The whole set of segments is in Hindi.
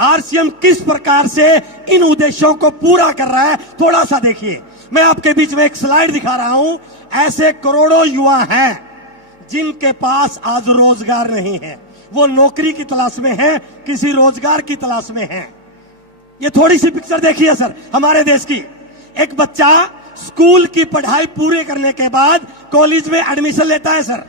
आरसीएम किस प्रकार से इन उद्देश्यों को पूरा कर रहा है, थोड़ा सा देखिए। मैं आपके बीच में एक स्लाइड दिखा रहा हूं। ऐसे करोड़ों युवा हैं जिनके पास आज रोजगार नहीं है, वो नौकरी की तलाश में हैं, किसी रोजगार की तलाश में हैं। ये थोड़ी सी पिक्चर देखिए सर हमारे देश की। एक बच्चा स्कूल की पढ़ाई पूरे करने के बाद कॉलेज में एडमिशन लेता है सर।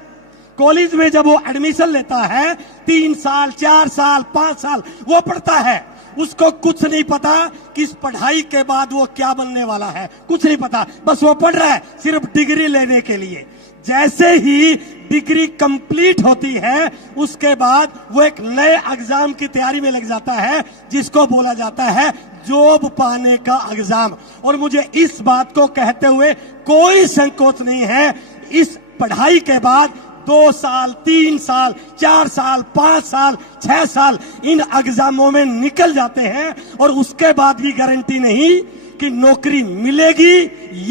कॉलेज में जब वो एडमिशन लेता है 3 साल 4 साल 5 साल वो पढ़ता है, उसको कुछ नहीं पता कि इस पढ़ाई के बाद वो क्या बनने वाला है, कुछ नहीं पता, बस वो पढ़ रहा है सिर्फ डिग्री लेने के लिए। जैसे ही डिग्री कंप्लीट होती है उसके बाद वो एक नए एग्जाम की तैयारी में लग जाता है जिसको बोला जाता है जॉब पाने का एग्जाम। और मुझे इस बात को कहते हुए कोई संकोच नहीं है, इस पढ़ाई के बाद 2 साल 3 साल 4 साल 5 साल 6 साल इन एग्जामों में निकल जाते हैं और उसके बाद भी गारंटी नहीं कि नौकरी मिलेगी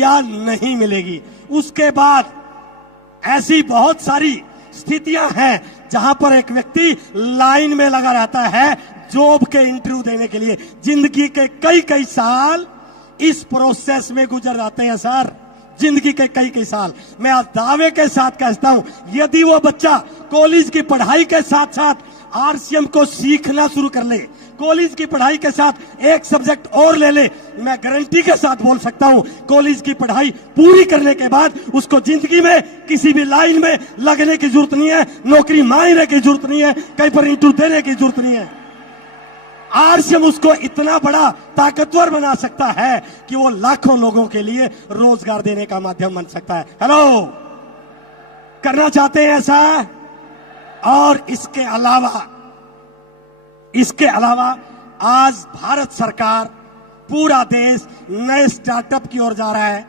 या नहीं मिलेगी। उसके बाद ऐसी बहुत सारी स्थितियां हैं जहां पर एक व्यक्ति लाइन में लगा रहता है जॉब के इंटरव्यू देने के लिए। जिंदगी के कई कई साल इस प्रोसेस में गुजर जाते हैं सर, जिंदगी के कई कई साल। मैं आज दावे के साथ कहता हूं यदि वो बच्चा कॉलेज की पढ़ाई के साथ साथ आरसीएम को सीखना शुरू कर ले, कॉलेज की पढ़ाई के साथ एक सब्जेक्ट और ले ले, मैं गारंटी के साथ बोल सकता हूं कॉलेज की पढ़ाई पूरी करने के बाद उसको जिंदगी में किसी भी लाइन में लगने की जरूरत नहीं है, नौकरी मांगने की जरूरत नहीं है, कहीं पर इंटरव्यू देने की जरूरत नहीं है। आरसीएम उसको इतना बड़ा ताकतवर बना सकता है कि वो लाखों लोगों के लिए रोजगार देने का माध्यम बन सकता है। हेलो, करना चाहते हैं ऐसा? और इसके अलावा आज भारत सरकार, पूरा देश नए स्टार्टअप की ओर जा रहा है।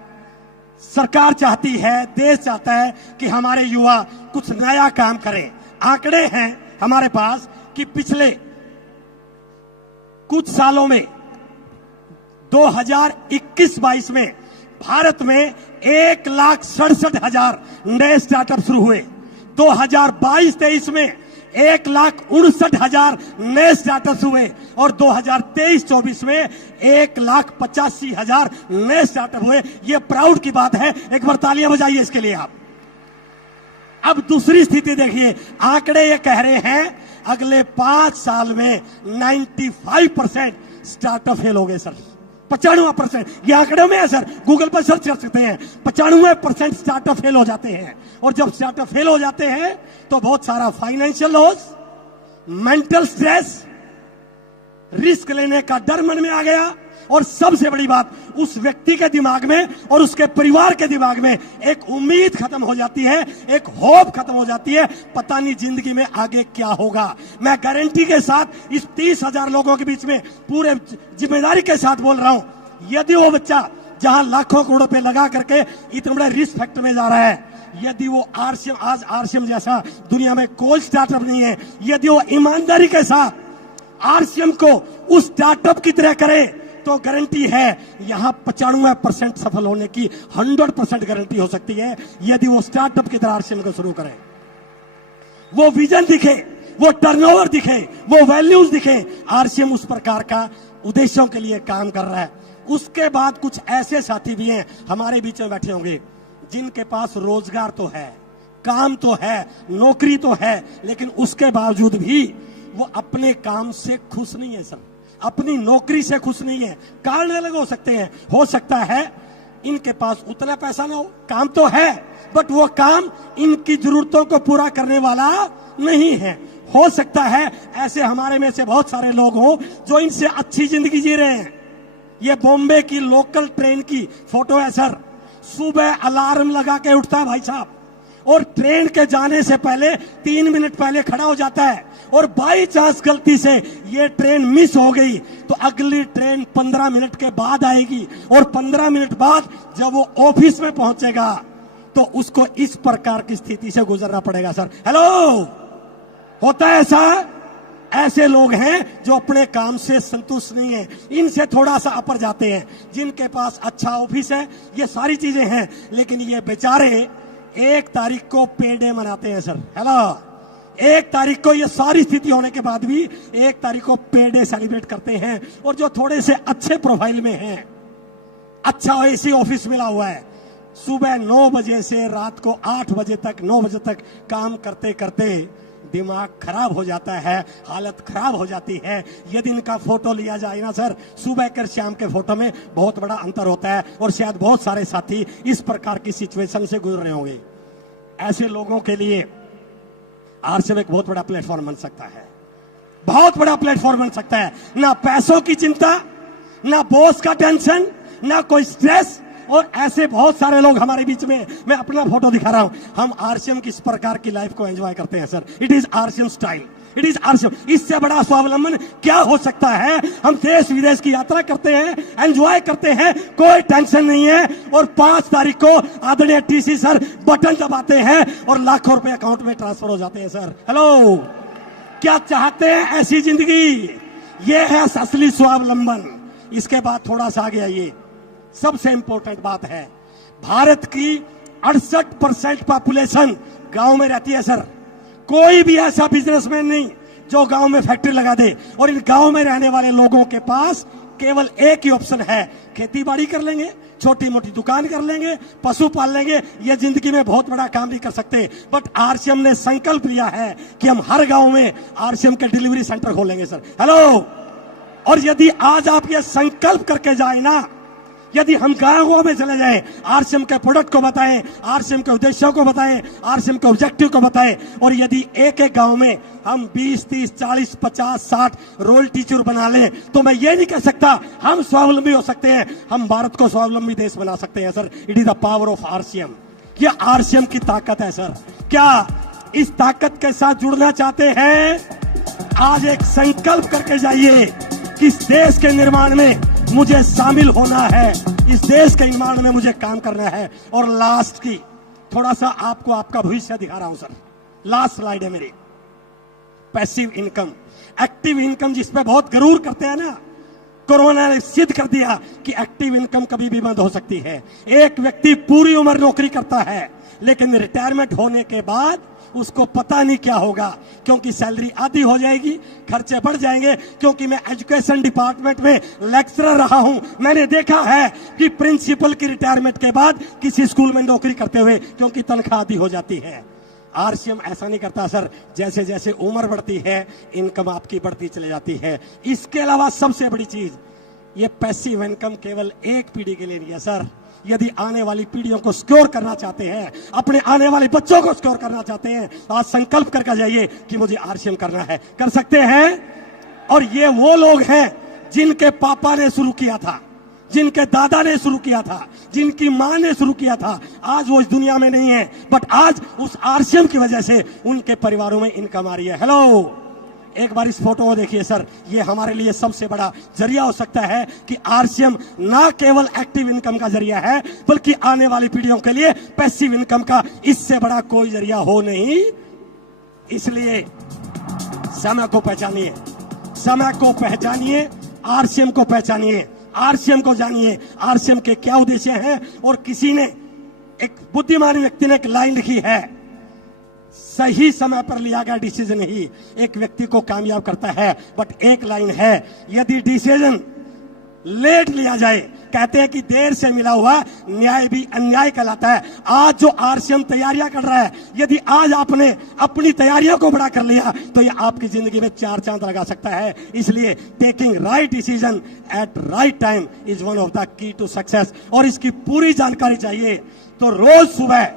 सरकार चाहती है, देश चाहता है कि हमारे युवा कुछ नया काम करें। आंकड़े हैं हमारे पास कि पिछले कुछ सालों में 2021-22 में भारत में 1,67,000 नए स्टार्टअप शुरू हुए। 2022-23 में 1,59,000 नए स्टार्टअप हुए और 2023-24 में 1,85,000 नए स्टार्टअप हुए। ये प्राउड की बात है, एक बार तालियां बजाइए इसके लिए आप। अब दूसरी स्थिति देखिए, आंकड़े ये कह रहे हैं अगले 5 साल में 95% स्टार्टअप फेल हो गए सर। 95%, ये आंकड़ों में है सर, गूगल पर सर्च कर सकते हैं। 95% स्टार्टअप फेल हो जाते हैं और जब स्टार्टअप फेल हो जाते हैं तो बहुत सारा financial loss, mental stress, risk लेने का डर मन में आ गया और सबसे बड़ी बात उस व्यक्ति के दिमाग में और उसके परिवार के दिमाग में एक उम्मीद खत्म हो जाती है, एक होप खत्म हो जाती है, पता नहीं जिंदगी में आगे क्या होगा। मैं गारंटी के साथ इस 30,000 लोगों के बीच में पूरे जिम्मेदारी के साथ बोल रहा हूं, यदि वो बच्चा जहां लाखों करोड़ रुपए लगा करके इतने बड़े रिस्क फैक्टर में जा रहा है, यदि वो आरसीएम, आज आरसीएम जैसा दुनिया में कोई स्टार्टअप नहीं है, यदि वो ईमानदारी के साथ आरसीएम को उस स्टार्टअप की तरह करे तो गारंटी है यहां 95% सफल होने की 100% गारंटी हो सकती है। यदि वो स्टार्टअप की तरह आरसीएम को शुरू करें, वो विजन दिखे, वो टर्नओवर दिखे, वो वैल्यूज दिखे, आरसीएम उस प्रकार का उद्देश्यों के लिए काम कर रहा है। उसके बाद कुछ ऐसे साथी भी हैं हमारे बीच में बैठे होंगे जिनके पास रोजगार तो है, काम तो है, नौकरी तो है, लेकिन उसके बावजूद भी वो अपने काम से खुश नहीं है सर, अपनी नौकरी से खुश नहीं है। कारण अलग हो सकते हैं, हो सकता है इनके पास उतना पैसा ना हो, काम तो है बट वो काम इनकी जरूरतों को पूरा करने वाला नहीं है। हो सकता है ऐसे हमारे में से बहुत सारे लोग हों जो इनसे अच्छी जिंदगी जी रहे हैं। ये बॉम्बे की लोकल ट्रेन की फोटो है सर। सुबह अलार्म लगा के उठता है भाई साहब और ट्रेन के जाने से पहले 3 मिनट पहले खड़ा हो जाता है और बाई चांस गलती से ये ट्रेन मिस हो गई तो अगली ट्रेन 15 मिनट के बाद आएगी और 15 मिनट बाद जब वो ऑफिस में पहुंचेगा तो उसको इस प्रकार की स्थिति से गुजरना पड़ेगा सर। हेलो, होता है ऐसा? ऐसे लोग हैं जो अपने काम से संतुष्ट नहीं है, इनसे थोड़ा सा अपर जाते हैं, जिनके पास अच्छा ऑफिस है, ये सारी चीजें हैं, लेकिन ये बेचारे 1 तारीख को पे डे मनाते हैं सर। हेलो, 1 तारीख को ये सारी स्थिति होने के बाद भी 1 तारीख को पे डे सेलिब्रेट करते हैं। और जो थोड़े से अच्छे प्रोफाइल में हैं, अच्छा एसी ऑफिस मिला हुआ है, सुबह 9 बजे से रात को 8 बजे तक 9 बजे तक काम करते करते दिमाग खराब हो जाता है, हालत खराब हो जाती है। यदि इनका फोटो लिया जाए ना सर, सुबह कर शाम के फोटो में बहुत बड़ा अंतर होता है। और शायद बहुत सारे साथी इस प्रकार की सिचुएशन से गुजर रहे होंगे। ऐसे लोगों के लिए आरसीएम एक बहुत बड़ा प्लेटफॉर्म बन सकता है, बहुत बड़ा प्लेटफॉर्म बन सकता है। ना पैसों की चिंता, ना बॉस का टेंशन, ना कोई स्ट्रेस। और ऐसे बहुत सारे लोग हमारे बीच में, मैं अपना फोटो दिखा रहा हूं, हम आरसीएम किस प्रकार की लाइफ को एंजॉय करते हैं sir. It is RCM style, it is RCM. इससे बड़ा स्वावलंबन क्या हो सकता है। हम देश विदेश की यात्रा करते हैं, एंजॉय करते हैं, कोई टेंशन नहीं है। और 5 तारीख को आदरणीय टीसी सर बटन दबाते हैं और लाखों रुपए अकाउंट में ट्रांसफर हो जाते हैं सर। हेलो, क्या चाहते हैं ऐसी जिंदगी? ये है असली स्वावलंबन। इसके बाद थोड़ा सा आगे आइए, सबसे इंपॉर्टेंट बात है, भारत की 68% पॉपुलेशन गांव में रहती है सर। कोई भी ऐसा बिजनेसमैन नहीं जो गांव में फैक्ट्री लगा दे। और इन गांव में रहने वाले लोगों के पास केवल एक ही ऑप्शन है, खेती बाड़ी कर लेंगे, छोटी मोटी दुकान कर लेंगे, पशु पाल लेंगे। ये जिंदगी में बहुत बड़ा काम नहीं कर सकते। बट आरसीएम ने संकल्प लिया है कि हम हर गांव में आरसीएम के डिलीवरी सेंटर खोलेंगे सर। हेलो, और यदि आज आप ये संकल्प करके जाए ना, यदि हम गांवों में चले जाएं, आरसीएम के प्रोडक्ट को बताएं, आरसीएम के उद्देश्यों को बताएं, आरसीएम के ऑब्जेक्टिव को बताएं, और यदि एक एक गांव में हम 20, 30, 40, 50, 60 रोल टीचर बना लें, तो मैं ये नहीं कह सकता हम स्वावलंबी हो सकते हैं। हम भारत को स्वावलंबी देश बना सकते हैं sir. It is the power of RCM. ये आरसीएम की ताकत है सर। क्या इस ताकत के साथ जुड़ना चाहते हैं? आज एक संकल्प करके जाइए कि इस देश के निर्माण में मुझे शामिल होना है, इस देश के निर्माण में मुझे काम करना है। और लास्ट की थोड़ा सा आपको आपका भविष्य दिखा रहा हूं सर। लास्ट स्लाइड है मेरी, पैसिव इनकम। एक्टिव इनकम जिस पे बहुत गरूर करते हैं ना, कोरोना ने सिद्ध कर दिया कि एक्टिव इनकम कभी भी बंद हो सकती है। एक व्यक्ति पूरी उम्र नौकरी करता है, लेकिन रिटायरमेंट होने के बाद उसको पता नहीं क्या होगा, क्योंकि सैलरी आधी हो जाएगी, खर्चे बढ़ जाएंगे। क्योंकि मैं एजुकेशन डिपार्टमेंट में लेक्चरर रहा हूं, मैंने देखा है कि प्रिंसिपल की रिटायरमेंट के बाद किसी स्कूल में नौकरी करते हुए, क्योंकि तनख्वाह आधी हो जाती है। आरसीएम ऐसा नहीं करता सर। जैसे जैसे उम्र बढ़ती है, इनकम आपकी बढ़ती चली जाती है। इसके अलावा सबसे बड़ी चीज, ये पैसिव इनकम केवल एक पीढ़ी के लिए नहीं है सर। यदि आने वाली पीढ़ियों को सिक्योर करना चाहते हैं, अपने आने वाले बच्चों को सिक्योर करना चाहते हैं, तो आज संकल्प करके जाइए कि मुझे आरसीएम करना है। कर सकते हैं। और ये वो लोग हैं जिनके पापा ने शुरू किया था, जिनके दादा ने शुरू किया था, जिनकी मां ने शुरू किया था। आज वो इस दुनिया में नहीं है, बट आज उस आरसीएम की वजह से उनके परिवारों में इनकम आ रही है। हेलो, एक बार इस फोटो को देखिए सर। ये हमारे लिए सबसे बड़ा जरिया हो सकता है कि आरसीएम ना केवल एक्टिव इनकम का जरिया है, बल्कि आने वाली पीढ़ियों के लिए पैसिव इनकम का इससे बड़ा कोई जरिया हो नहीं। इसलिए समय को पहचानिए, समय को पहचानिए, आरसीएम को पहचानिए, आरसीएम को जानिए, आरसीएम के क्या उद्देश्य हैं। और किसी ने, एक बुद्धिमान व्यक्ति ने एक लाइन लिखी है, सही समय पर लिया गया डिसीजन ही एक व्यक्ति को कामयाब करता है। बट एक लाइन है, यदि डिसीजन लेट लिया जाए, कहते हैं कि देर से मिला हुआ न्याय भी अन्याय कहलाता है। आज जो आरसीएम तैयारियां कर रहा है, यदि आज आपने अपनी तैयारियों को बड़ा कर लिया, तो ये आपकी जिंदगी में 4 चांद लगा सकता है। इसलिए taking right decision at right time is one of the key to success. और इसकी पूरी जानकारी चाहिए तो रोज सुबह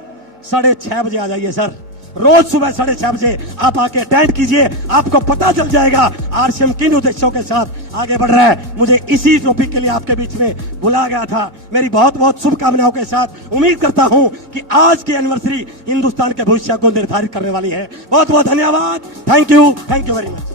6:30 बजे आ जाइए सर। रोज सुबह 6:30 बजे आप आके अटेंड कीजिए, आपको पता चल जाएगा आरसीएम किन उद्देश्यों के साथ आगे बढ़ रहा है। मुझे इसी टॉपिक के लिए आपके बीच में बुलाया गया था। मेरी बहुत बहुत शुभकामनाओं के साथ उम्मीद करता हूं कि आज की एनिवर्सरी हिंदुस्तान के भविष्य को निर्धारित करने वाली है। बहुत बहुत धन्यवाद। Thank you very much.